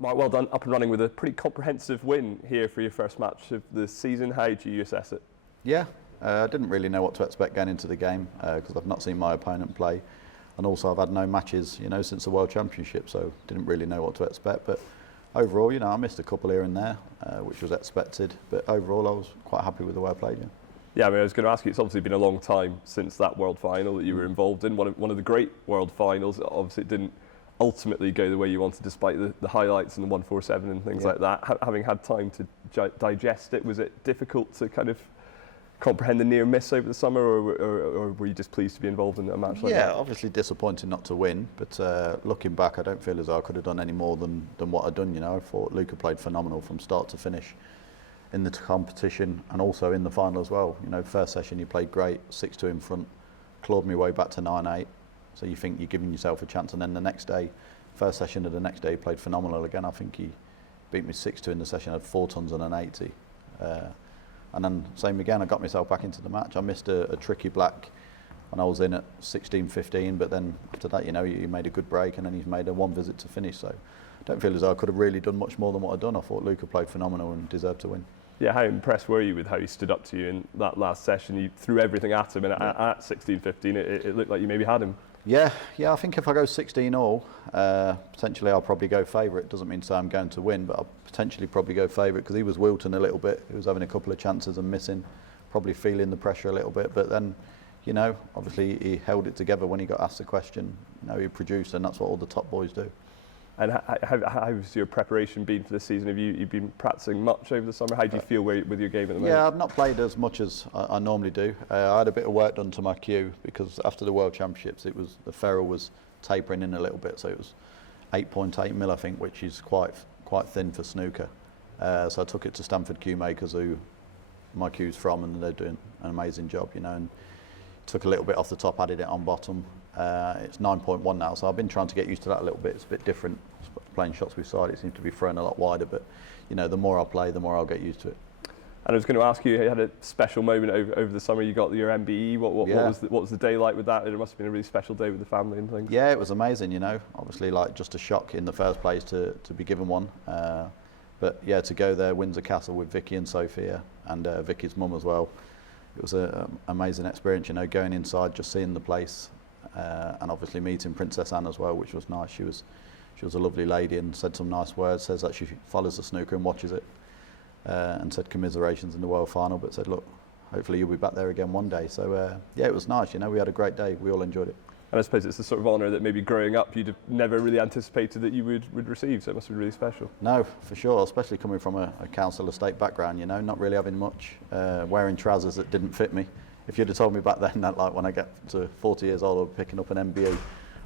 Mark, well done, up and running with a pretty comprehensive win here for your first match of the season. How do you assess it? Yeah, I didn't really know what to expect going into the game because I've not seen my opponent play, and also I've had no matches, since the World Championship, so didn't really know what to expect. But overall, I missed a couple here and there, which was expected. But overall, I was quite happy with the way I played. Yeah, I mean, I was going to ask you, it's obviously been a long time since that World Final that you were involved in, one of the great World Finals. Obviously, it didn't ultimately go the way you wanted, despite the highlights and the 147 and things like that. Having had time to digest it, was it difficult to kind of comprehend the near miss over the summer, or were you just pleased to be involved in a match like that? Yeah, obviously disappointing not to win, but looking back, I don't feel as though I could have done any more than what I'd done. I thought Luca played phenomenal from start to finish in the competition and also in the final as well. First session he played great, 6-2 in front, clawed me way back to 9-8. So you think you're giving yourself a chance, and then the next day, first session of the next day, he played phenomenal again. I think he beat me 6-2 in the session, had 4 tons and an 80. And then same again, I got myself back into the match. I missed a tricky black when I was in at 16-15, but then after that, he made a good break, and then he's made a one visit to finish. So I don't feel as though I could have really done much more than what I'd done. I thought Luca played phenomenal and deserved to win. Yeah, how impressed were you with how he stood up to you in that last session? You threw everything at him, and at 16-15, it looked like you maybe had him. Yeah, I think if I go 16-all, potentially I'll probably go favourite. Doesn't mean to say I'm going to win, but I'll potentially probably go favourite because he was wilting a little bit. He was having a couple of chances and missing, probably feeling the pressure a little bit. But then, obviously he held it together when he got asked the question. He produced, and that's what all the top boys do. And how's your preparation been for this season? Have you been practicing much over the summer? How do you feel with your game at the moment? Yeah, I've not played as much as I normally do. I had a bit of work done to my cue because after the World Championships, the ferrule was tapering in a little bit, so it was 8.8 mil, I think, which is quite thin for snooker. So I took it to Stanford Cue Makers, who my cue's from, and they're doing an amazing job, and took a little bit off the top, added it on bottom. It's 9.1 now, so I've been trying to get used to that a little bit. It's a bit different. Playing shots with side, it seems to be thrown a lot wider, but the more I play, the more I'll get used to it. And I was going to ask you had a special moment over the summer. You got your MBE. What was the day like with that? It must have been a really special day with the family and things. Yeah, it was amazing. Obviously, just a shock in the first place to be given one. But yeah, to go there, Windsor Castle with Vicky and Sophia and Vicky's mum as well. It was an amazing experience. Going inside, just seeing the place, and obviously meeting Princess Anne as well, which was nice. She was a lovely lady and said some nice words, says that she follows the snooker and watches it, and said commiserations in the World Final, but said, look, hopefully you'll be back there again one day. So yeah, it was nice, we had a great day, we all enjoyed it. And I suppose it's the sort of honour that maybe growing up you'd have never really anticipated that you would receive, so it must be really special. No, for sure, especially coming from a council estate background, not really having much, wearing trousers that didn't fit me. If you'd have told me back then that when I get to 40 years old I'll be picking up an MBE,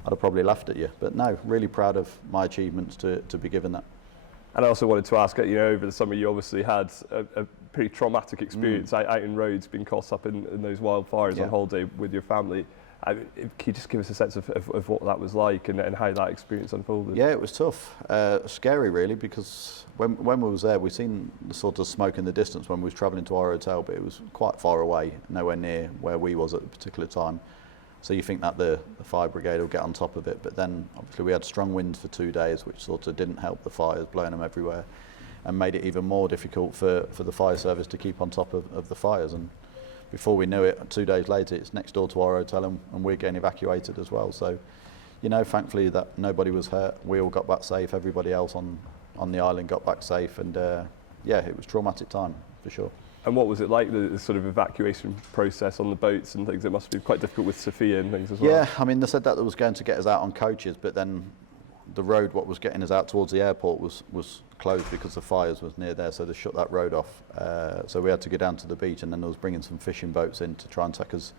I'd have probably laughed at you. But no, really proud of my achievements to be given that. And I also wanted to ask, over the summer you obviously had a pretty traumatic experience out in Rhodes, being caught up in those wildfires on holiday with your family. Can you just give us a sense of what that was like and how that experience unfolded? Yeah, it was tough. Scary really, because when we was there, we seen the sort of smoke in the distance when we was travelling to our hotel, but it was quite far away, nowhere near where we was at the particular time. So you think that the fire brigade will get on top of it, but then obviously we had strong winds for 2 days, which sort of didn't help the fires, blowing them everywhere, and made it even more difficult for the fire service to keep on top of the fires. And before we knew it, 2 days later, it's next door to our hotel, and we're getting evacuated as well. So, thankfully that nobody was hurt. We all got back safe. Everybody else on the island got back safe, and yeah, it was a traumatic time for sure. And what was it like, the sort of evacuation process on the boats and things? It must be quite difficult with Sophia and things as well. Yeah, I mean, they said that was going to get us out on coaches, but then the road what was getting us out towards the airport was closed because the fires was near there, so they shut that road off. So we had to go down to the beach, and then they was bringing some fishing boats in to try and take us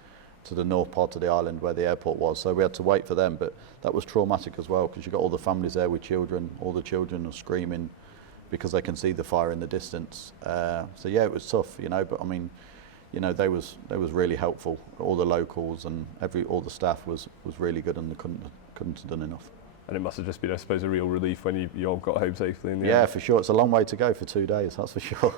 to the north part of the island where the airport was. So we had to wait for them, but that was traumatic as well, because you got all the families there with children. All the children are screaming because they can see the fire in the distance. So yeah, it was tough, but I mean, they was really helpful. All the locals and all the staff was really good, and they couldn't have done enough. And it must have just been, I suppose, a real relief when you all got home safely in the end. Yeah, for sure. It's a long way to go for 2 days, that's for sure.